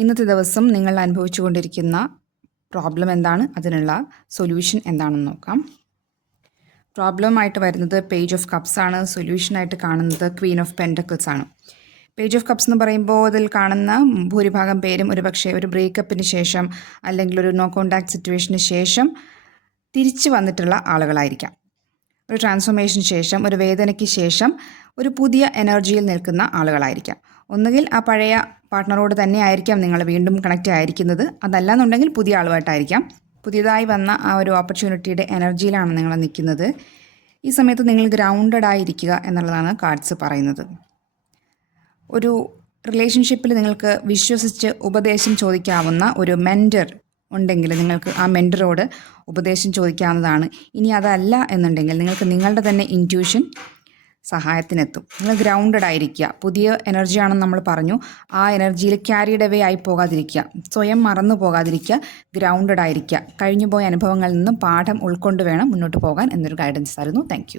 ഇന്നത്തെ ദിവസം നിങ്ങൾ അനുഭവിച്ചുകൊണ്ടിരിക്കുന്ന പ്രോബ്ലം എന്താണ്, അതിനുള്ള സൊല്യൂഷൻ എന്താണെന്ന് നോക്കാം. പ്രോബ്ലമായിട്ട് വരുന്നത് പേജ് ഓഫ് കപ്സ് ആണ്. സൊല്യൂഷനായിട്ട് കാണുന്നത് ക്വീൻ ഓഫ് പെൻറ്റക്കിൾസ് ആണ്. പേജ് ഓഫ് കപ്സ് എന്ന് പറയുമ്പോൾ അതിൽ കാണുന്ന ഭൂരിഭാഗം പേരും ഒരുപക്ഷെ ഒരു ബ്രേക്കപ്പിന് ശേഷം അല്ലെങ്കിൽ ഒരു നോ കോണ്ടാക്ട് സിറ്റുവേഷന് ശേഷം തിരിച്ചു വന്നിട്ടുള്ള ആളുകളായിരിക്കാം. ഒരു ട്രാൻസ്ഫോർമേഷന് ശേഷം, ഒരു വേദനയ്ക്ക് ശേഷം ഒരു പുതിയ എനർജിയിൽ നിൽക്കുന്ന ആളുകളായിരിക്കാം. ഒന്നുകിൽ ആ പഴയ പാർട്ട്ണറോട് തന്നെ ആയിരിക്കാം നിങ്ങൾ വീണ്ടും കണക്റ്റ് ആയിരിക്കുന്നത്, അതല്ലാന്നുണ്ടെങ്കിൽ പുതിയ ആളുമായിട്ടായിരിക്കാം. പുതിയതായി വന്ന ആ ഒരു ഓപ്പർച്യൂണിറ്റിയുടെ എനർജിയിലാണ് നിങ്ങൾ നിൽക്കുന്നത്. ഈ സമയത്ത് നിങ്ങൾ ഗ്രൗണ്ടഡ് ആയിരിക്കുക എന്നുള്ളതാണ് കാർഡ്സ് പറയുന്നത്. ഒരു റിലേഷൻഷിപ്പിൽ നിങ്ങൾക്ക് വിശ്വസിച്ച് ഉപദേശം ചോദിക്കാവുന്ന ഒരു മെൻറ്റർ ഉണ്ടെങ്കിൽ നിങ്ങൾക്ക് ആ മെൻറ്ററോട് ഉപദേശം ചോദിക്കാവുന്നതാണ്. ഇനി അതല്ല എന്നുണ്ടെങ്കിൽ നിങ്ങൾക്ക് നിങ്ങളുടെ തന്നെ ഇൻറ്റ്യൂഷൻ സഹായത്തിനെത്തും. നിങ്ങൾ ഗ്രൗണ്ടഡ് ആയിരിക്കുക. പുതിയ എനർജിയാണെന്ന് നമ്മൾ പറഞ്ഞു. ആ എനർജിയിൽ ക്യാരിഡ് അവേ ആയി പോകാതിരിക്കുക, സ്വയം മറന്നു പോകാതിരിക്കുക, ഗ്രൗണ്ടഡ് ആയിരിക്കുക. കഴിഞ്ഞുപോയ അനുഭവങ്ങളിൽ നിന്നും പാഠം ഉൾക്കൊണ്ട് വേണം മുന്നോട്ട് പോകാൻ എന്നൊരു ഗൈഡൻസ് ആയിരുന്നു. താങ്ക്